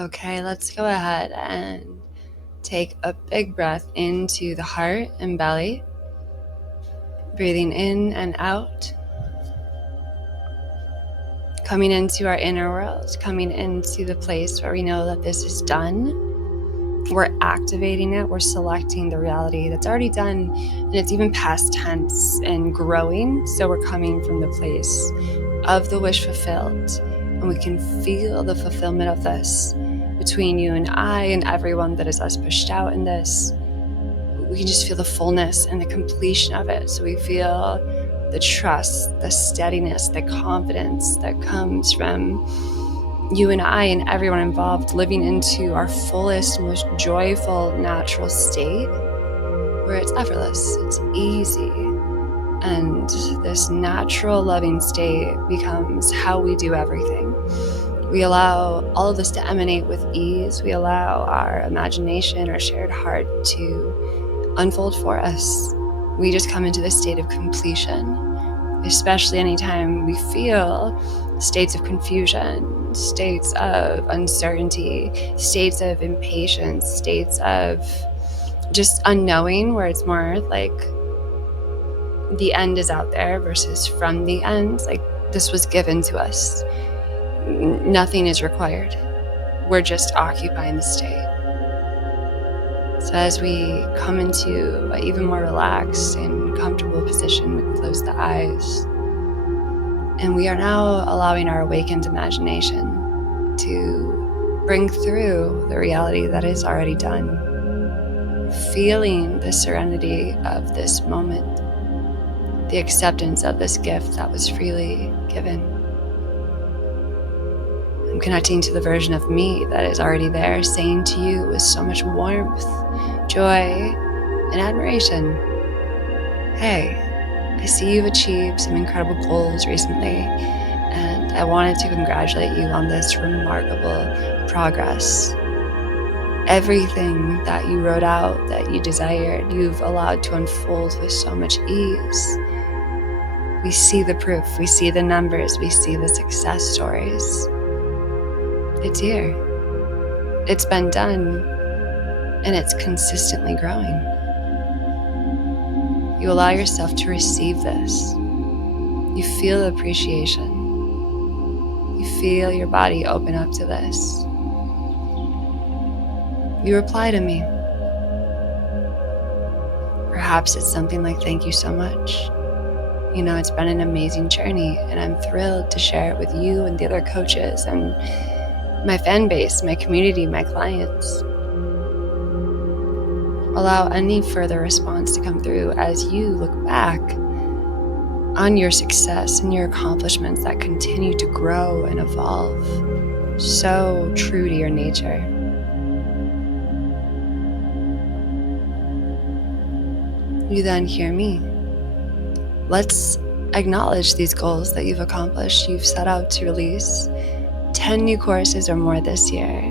Okay, let's go ahead and take a big breath into the heart and belly, breathing in and out, coming into our inner world, coming into the place where we know that this is done. We're activating it, we're selecting the reality that's already done, and it's even past tense and growing. So we're coming from the place of the wish fulfilled, and we can feel the fulfillment of this between you and I and everyone that is us pushed out in this. We can just feel the fullness and the completion of it. So we feel the trust, the steadiness, the confidence that comes from you and I and everyone involved living into our fullest, most joyful, natural state where it's effortless, it's easy. And this natural loving state becomes how we do everything. We allow all of this to emanate with ease. We allow our imagination, our shared heart to unfold for us. We just come into this state of completion, especially anytime we feel states of confusion, states of uncertainty, states of impatience, states of just unknowing, where it's more like the end is out there versus from the end. Like, this was given to us. Nothing is required. We're just occupying the state. So as we come into an even more relaxed and comfortable position, we can close the eyes. And we are now allowing our awakened imagination to bring through the reality that is already done, feeling the serenity of this moment, the acceptance of this gift that was freely given. I'm connecting to the version of me that is already there, saying to you with so much warmth, joy, and admiration, hey, I see you've achieved some incredible goals recently, and I wanted to congratulate you on this remarkable progress. Everything that you wrote out, that you desired, you've allowed to unfold with so much ease. We see the proof, we see the numbers, we see the success stories. It's here. It's been done, and it's consistently growing. You allow yourself to receive this. You feel appreciation. You feel your body open up to this. You reply to me. Perhaps it's something like, thank you so much. You know, it's been an amazing journey, and I'm thrilled to share it with you and the other coaches and my fan base, my community, my clients. Allow any further response to come through as you look back on your success and your accomplishments that continue to grow and evolve. So true to your nature. You then hear me. Let's acknowledge these goals that you've accomplished. You've set out to release 10 new courses or more this year,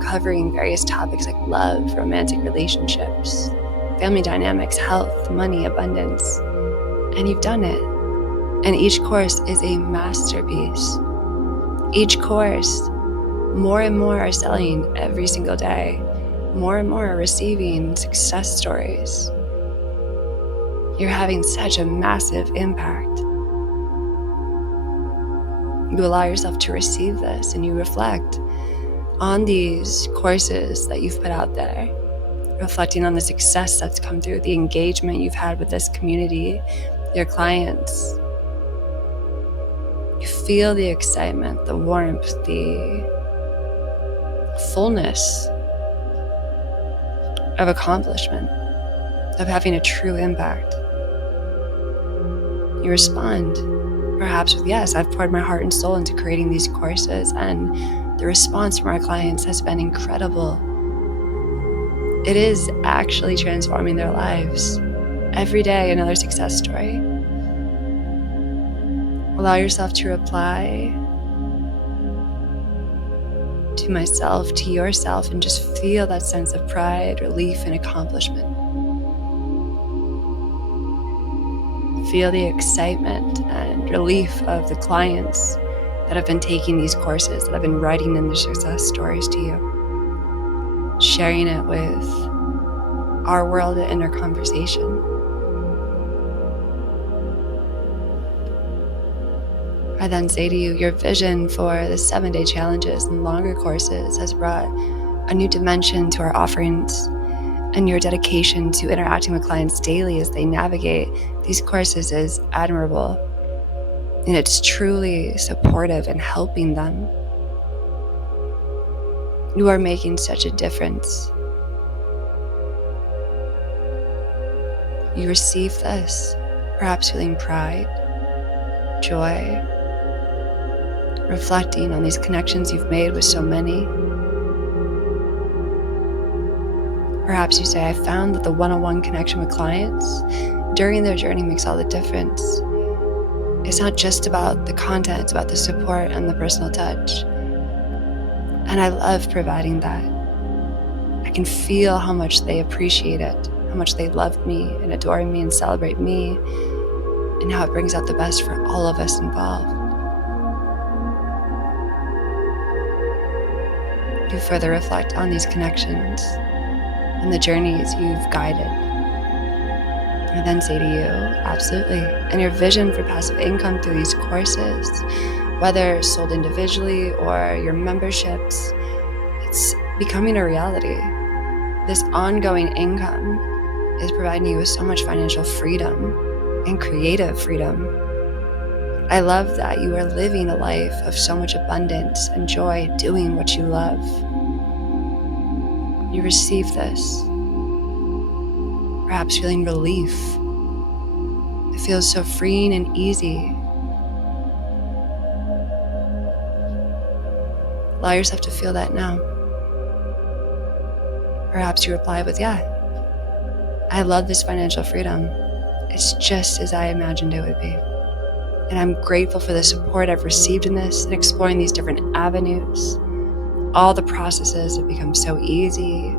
covering various topics like love, romantic relationships, family dynamics, health, money, abundance. And you've done it. And each course is a masterpiece. Each course, more and more are selling every single day. More and more are receiving success stories. You're having such a massive impact. You allow yourself to receive this, and you reflect on these courses that you've put out there, reflecting on the success that's come through, the engagement you've had with this community, your clients. You feel the excitement, the warmth, the fullness of accomplishment, of having a true impact. You respond perhaps with, yes, I've poured my heart and soul into creating these courses, and the response from our clients has been incredible. It is actually transforming their lives. Every day, another success story. Allow yourself to reply to myself, to yourself, and just feel that sense of pride, relief, and accomplishment. Feel the excitement and relief of the clients that have been taking these courses, that have been writing in their success stories to you, sharing it with our world and inner conversation. I then say to you, your vision for the 7-day challenges and longer courses has brought a new dimension to our offerings, and your dedication to interacting with clients daily as they navigate these courses is admirable. And it's truly supportive in helping them. You are making such a difference. You receive this, perhaps feeling pride, joy, reflecting on these connections you've made with so many. Perhaps you say, I found that the one-on-one connection with clients during their journey makes all the difference. It's not just about the content, it's about the support and the personal touch. And I love providing that. I can feel how much they appreciate it, how much they love me and adore me and celebrate me, and how it brings out the best for all of us involved. You further reflect on these connections and the journeys you've guided. I then say to you, absolutely. And your vision for passive income through these courses, whether sold individually or your memberships, it's becoming a reality. This ongoing income is providing you with so much financial freedom and creative freedom. I love that you are living a life of so much abundance and joy doing what you love. You receive this, perhaps feeling relief. It feels so freeing and easy. Allow yourself to feel that now. Perhaps you reply with, yeah, I love this financial freedom. It's just as I imagined it would be. And I'm grateful for the support I've received in this and exploring these different avenues. All the processes have become so easy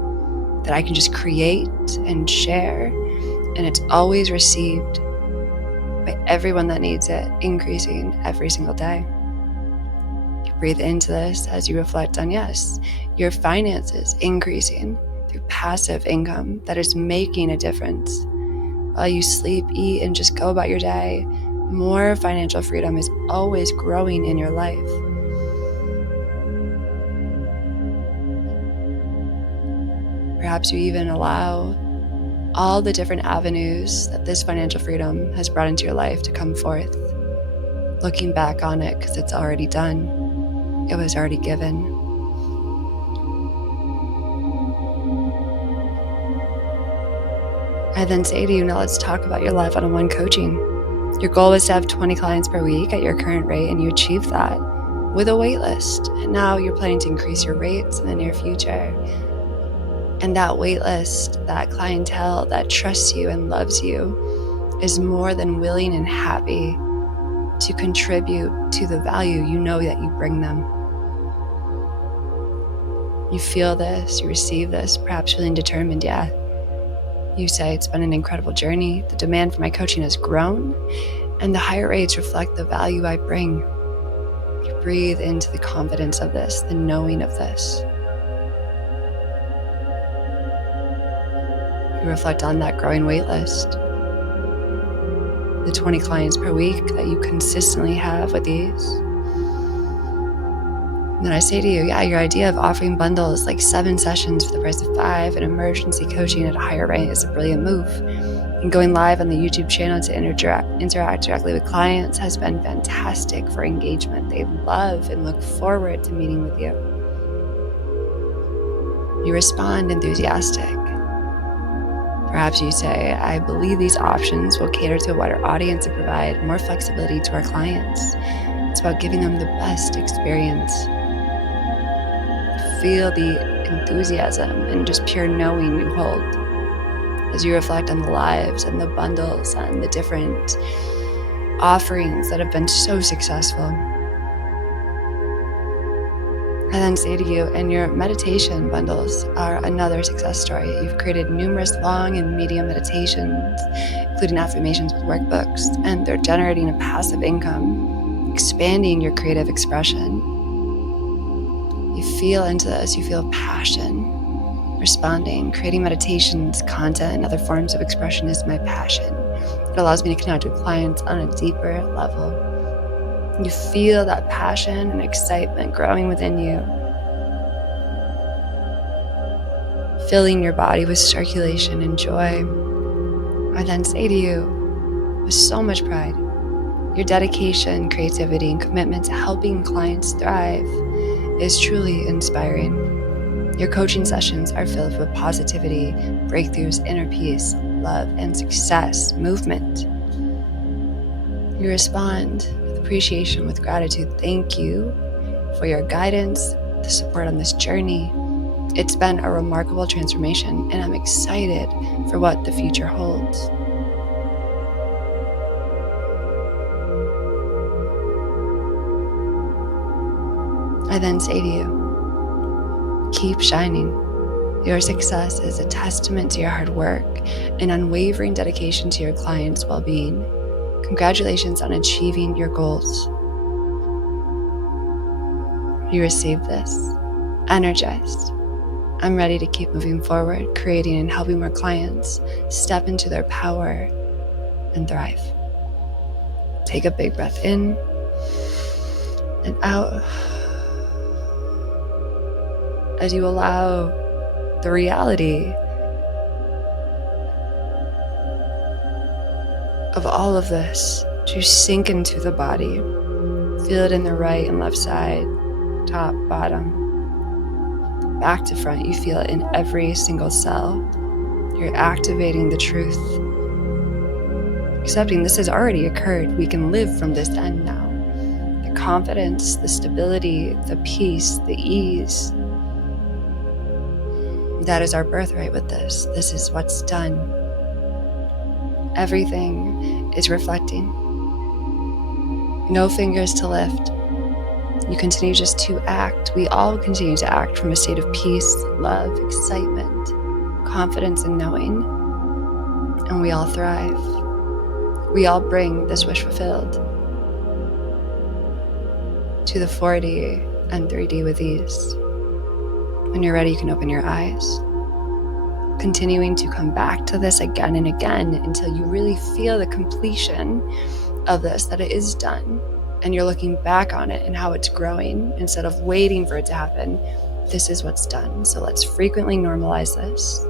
that I can just create and share, and it's always received by everyone that needs it, increasing every single day. You breathe into this as you reflect on, yes, your finances increasing through passive income that is making a difference. While you sleep, eat, and just go about your day, more financial freedom is always growing in your life. Perhaps you even allow all the different avenues that this financial freedom has brought into your life to come forth, looking back on it because it's already done. It was already given. I then say to you, now let's talk about your live one-on-one coaching. Your goal was to have 20 clients per week at your current rate, and you achieved that with a wait list. And now you're planning to increase your rates in the near future. And that wait list, that clientele that trusts you and loves you, is more than willing and happy to contribute to the value you know that you bring them. You feel this, you receive this, perhaps feeling determined, yeah. You say, it's been an incredible journey. The demand for my coaching has grown, and the higher rates reflect the value I bring. You breathe into the confidence of this, the knowing of this. You reflect on that growing wait list, the 20 clients per week that you consistently have with these. And then I say to you, yeah, your idea of offering bundles like 7 sessions for the price of 5 and emergency coaching at a higher rate is a brilliant move. And going live on the YouTube channel to interact directly with clients has been fantastic for engagement. They love and look forward to meeting with you. You respond enthusiastic. Perhaps you say, I believe these options will cater to a wider audience and provide more flexibility to our clients. It's about giving them the best experience. Feel the enthusiasm and just pure knowing you hold as you reflect on the lives and the bundles and the different offerings that have been so successful. I then say to you, and your meditation bundles are another success story. You've created numerous long and medium meditations, including affirmations with workbooks, and they're generating a passive income expanding your creative expression. You feel into this, you feel passion, responding, creating meditations, content, and other forms of expression is my passion. It allows me to connect with clients on a deeper level. You feel that passion and excitement growing within you, filling your body with circulation and joy. I then say to you, with so much pride, your dedication, creativity, and commitment to helping clients thrive is truly inspiring. Your coaching sessions are filled with positivity, breakthroughs, inner peace, love, and success, movement. You respond with appreciation, with gratitude. Thank you for your guidance, the support on this journey. It's been a remarkable transformation, and I'm excited for what the future holds. I then say to you, keep shining. Your success is a testament to your hard work and unwavering dedication to your clients' well-being. Congratulations on achieving your goals. You received this. Energized. I'm ready to keep moving forward, creating and helping more clients step into their power and thrive. Take a big breath in and out as you allow the reality of all of this to sink into the body. Feel it in the right and left side, top, bottom, back to front. You feel it in every single cell. You're activating the truth, accepting this has already occurred. We can live from this end now. The confidence, the stability, the peace, the ease. That is our birthright with this. This is what's done. Everything is reflecting. No fingers to lift. You continue just to act. We all continue to act from a state of peace, love, excitement, confidence, and knowing. And we all thrive. We all bring this wish fulfilled to the 4D and 3D with ease. When you're ready, you can open your eyes. Continuing to come back to this again and again until you really feel the completion of this, that it is done. And you're looking back on it and how it's growing instead of waiting for it to happen. This is what's done. So let's frequently normalize this.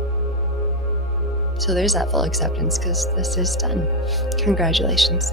So there's that full acceptance because this is done. Congratulations.